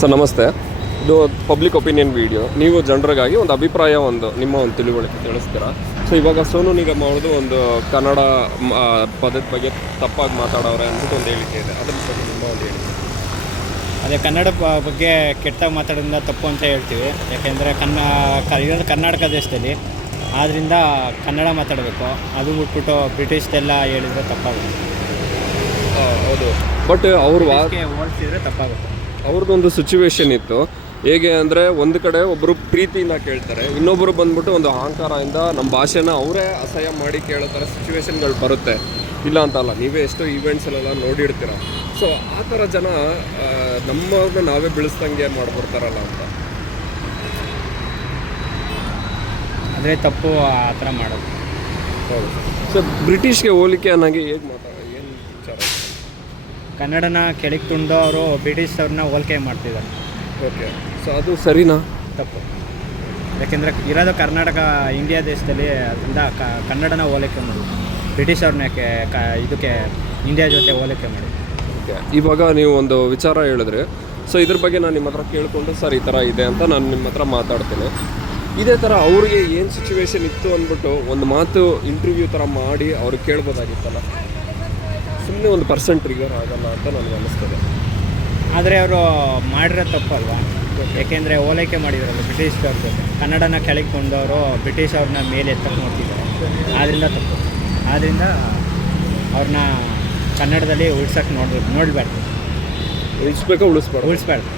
Sir ನಮಸ್ತೆ. ಇದು public opinion video. ನೀವು ಜನರಿಗಾಗಿ ಒಂದು ಅಭಿಪ್ರಾಯ, ನಿಮ್ಮ ಒಂದು ತಿಳುವಳಿಕೆ ತಿಳಿಸ್ತೀರಾ? ಸೊ ಇವಾಗ ಸೋನು ನಿಗಮ್ ಅವ್ರದ್ದು ಒಂದು ಕನ್ನಡ ಪದದ ಬಗ್ಗೆ ತಪ್ಪಾಗಿ ಮಾತಾಡೋರೆ ಅಂದ್ಬಿಟ್ಟು ಒಂದು ಹೇಳಿಕೆ ಇದೆ. ಅದ್ರ ಬಗ್ಗೆ ನಿಮ್ಮ ಒಂದು ಹೇಳಿಕೆ. ಅದೇ ಕನ್ನಡ ಬಗ್ಗೆ ಕೆಟ್ಟಾಗಿ ಮಾತಾಡೋದ್ರಿಂದ ತಪ್ಪು ಅಂತ ಹೇಳ್ತೀವಿ. ಯಾಕೆಂದರೆ ಇರೋದು ಕರ್ನಾಟಕ ದೇಶದಲ್ಲಿ, ಆದ್ದರಿಂದ ಕನ್ನಡ ಮಾತಾಡಬೇಕು. ಅದು ಬಿಟ್ಬಿಟ್ಟು ಬ್ರಿಟಿಷ್ದೆಲ್ಲ ಹೇಳಿದರೆ ತಪ್ಪಾಗುತ್ತೆ. ಹೌದು, ಬಟ್ ಅವ್ರು ಹೋಲಿಸಿದ್ರೆ ತಪ್ಪಾಗುತ್ತೆ. ಅವ್ರದ್ದೊಂದು ಸಿಚುವೇಶನ್ ಇತ್ತು. ಹೇಗೆ ಅಂದರೆ, ಒಂದು ಕಡೆ ಒಬ್ಬರು ಪ್ರೀತಿಯಿಂದ ಕೇಳ್ತಾರೆ, ಇನ್ನೊಬ್ಬರು ಬಂದ್ಬಿಟ್ಟು ಒಂದು ಅಹಂಕಾರದಿಂದ ನಮ್ಮ ಭಾಷೆನ ಅವರೇ ಅಸಹ್ಯ ಮಾಡಿ ಕೇಳೋ ಥರ ಸಿಚುವೇಶನ್ಗಳು ಬರುತ್ತೆ. ಇಲ್ಲ ಅಂತಲ್ಲ, ನೀವೇ ಎಷ್ಟೋ ಈವೆಂಟ್ಸಲ್ಲೆಲ್ಲ ನೋಡಿರ್ತೀರ. ಸೊ ಆ ಥರ ಜನ ನಮ್ಮವ್ರನ್ನ ನಾವೇ ಬೆಳೆಸ್ದಂಗೆ ಮಾಡ್ಬಿಡ್ತಾರಲ್ಲ ಅಂತ. ಆದರೆ ತಪ್ಪು ಆ ಥರ ಮಾಡೋದು. ಹೌದು. ಸೊ ಬ್ರಿಟಿಷ್ಗೆ ಹೋಲಿಕೆ ಅನ್ನೋಂಗೆ ಹೇಗೆ ಏನು ವಿಚಾರ? ಕನ್ನಡನ ಕೆಳಗೆ ತುಂಡು ಅವರು ಬ್ರಿಟಿಷ್ ಅವ್ರನ್ನ ಹೋಲಿಕೆ ಮಾಡ್ತಿದ್ದಾರೆ. ಓಕೆ, ಸೊ ಅದು ಸರಿನಾ? ತಪ್ಪು. ಯಾಕೆಂದರೆ ಇರೋದು ಕರ್ನಾಟಕ ಇಂಡಿಯಾ ದೇಶದಲ್ಲಿ, ಅದರಿಂದ ಕನ್ನಡನ ಹೋಲಿಕೆ ಮಾಡಿ ಬ್ರಿಟಿಷ್ ಅವ್ರನ್ನ ಇದಕ್ಕೆ ಇಂಡಿಯಾ ಜೊತೆ ಹೋಲಿಕೆ ಮಾಡಿ. ಓಕೆ, ಇವಾಗ ನೀವು ಒಂದು ವಿಚಾರ ಹೇಳಿದ್ರಿ. ಸೊ ಇದ್ರ ಬಗ್ಗೆ ನಾನು ನಿಮ್ಮ ಹತ್ರ ಕೇಳಿಕೊಂಡು, ಸರ್ ಈ ಥರ ಇದೆ ಅಂತ ನಾನು ನಿಮ್ಮ ಹತ್ರ ಮಾತಾಡ್ತೇನೆ. ಇದೇ ಥರ ಅವ್ರಿಗೆ ಏನು ಸಿಚುವೇಶನ್ ಇತ್ತು ಅಂದ್ಬಿಟ್ಟು ಒಂದು ಮಾತು ಇಂಟರ್ವ್ಯೂ ಥರ ಮಾಡಿ ಅವ್ರಿಗೆ ಕೇಳ್ಬೋದಾಗಿತ್ತಲ್ಲ. ಸುಮ್ಮನೆ ಒಂದು ಪರ್ಸೆಂಟ್ ಟ್ರಿಗರ್ ಆಗಲ್ಲ ಅಂತ ನನಗೆ ಅನ್ನಿಸ್ತದೆ. ಆದರೆ ಅವರು ಮಾಡಿರೋ ತಪ್ಪಲ್ವಾ? ಏಕೆಂದರೆ ಓಲೈಕೆ ಮಾಡಿದಾರಲ್ಲ ಬ್ರಿಟಿಷ್ ಅವ್ರ ಜೊತೆ. ಕನ್ನಡನ ಕೆಳಗೆ ಕೊಂಡವರು ಬ್ರಿಟಿಷ್ ಅವ್ರನ್ನ ಮೇಲೆ ಎತ್ತಕ್ಕೆ ನೋಡ್ತಿದ್ದಾರೆ. ಆದ್ದರಿಂದ ತಪ್ಪು. ಆದ್ದರಿಂದ ಅವ್ರನ್ನ ಕನ್ನಡದಲ್ಲಿ ಉಳ್ಸೋಕ್ಕೆ ನೋಡಬಾರ್ದು. ಉಳಿಸ್ಬಾರ್ದು.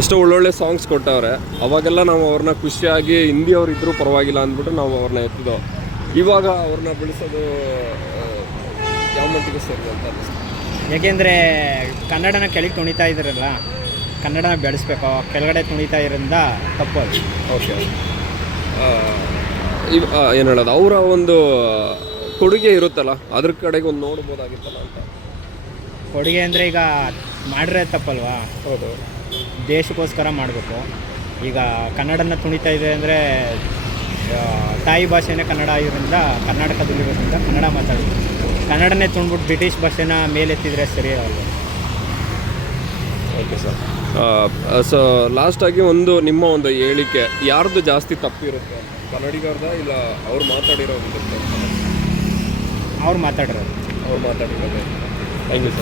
ಎಷ್ಟೋ ಒಳ್ಳೊಳ್ಳೆ ಸಾಂಗ್ಸ್ ಕೊಟ್ಟವ್ರೆ. ಅವಾಗೆಲ್ಲ ನಾವು ಅವ್ರನ್ನ ಖುಷಿಯಾಗಿ ಹಿಂದಿಯವ್ರು ಇದ್ದರೂ ಪರವಾಗಿಲ್ಲ ಅಂದ್ಬಿಟ್ಟು ನಾವು ಅವ್ರನ್ನ ಎತ್ತಿದೋ. ಇವಾಗ ಅವ್ರನ್ನ ಬೆಳೆಸೋದು ಯಾವ ಮಟ್ಟಿಗೆ ಸರಿ ಅಂತ ಅನ್ನಿಸ್ತು. ಏಕೆಂದರೆ ಕನ್ನಡನ ಕೆಳಗೆ ತುಣಿತಾ ಇದ್ದಾರಲ್ಲ, ಕನ್ನಡನ ಬೆಳೆಸ್ಬೇಕು. ಕೆಳಗಡೆ ತುಣಿತಾ ಇರೋದ್ರಿಂದ ತಪ್ಪು ಅದು. ಓಕೆ, ಏನು ಹೇಳೋದು, ಅವರ ಒಂದು ಕೊಡುಗೆ ಇರುತ್ತಲ್ಲ, ಅದ್ರ ಕಡೆಗೆ ಒಂದು ನೋಡ್ಬೋದಾಗಿತ್ತಲ್ಲ ಅಂತ. ಕೊಡುಗೆ ಅಂದರೆ ಈಗ ಮಾಡಿದ್ರೆ ತಪ್ಪಲ್ವಾ? ಹೌದು, ದೇಶಕ್ಕೋಸ್ಕರ ಮಾಡಬೇಕು. ಈಗ ಕನ್ನಡನ ತುಣಿತಾ ಇದೆ ಅಂದರೆ ತಾಯಿ ಭಾಷೆನೇ ಕನ್ನಡ ಆಗಿರೋದ್ರಿಂದ, ಕರ್ನಾಟಕದಲ್ಲಿರೋದ್ರಿಂದ ಕನ್ನಡ ಮಾತಾಡಬೇಕು. ಕನ್ನಡನೇ ತುಂಬಿಟ್ಟು ಬ್ರಿಟಿಷ್ ಭಾಷೆನ ಮೇಲೆತ್ತಿದ್ರೆ ಸರಿ ಅಲ್ವ? Okay sir. ಸೊ ಲಾಸ್ಟಾಗಿ ನಿಮ್ಮ ಒಂದು ಹೇಳಿಕೆ, ಯಾರ್ದು ಜಾಸ್ತಿ ತಪ್ಪಿರುತ್ತೆ? ಕನ್ನಡಿಗರ್ದ ಇಲ್ಲ ಅವ್ರು ಮಾತಾಡಿರೋದು? ಅವ್ರು ಮಾತಾಡಿರೋದು. Thank you sir.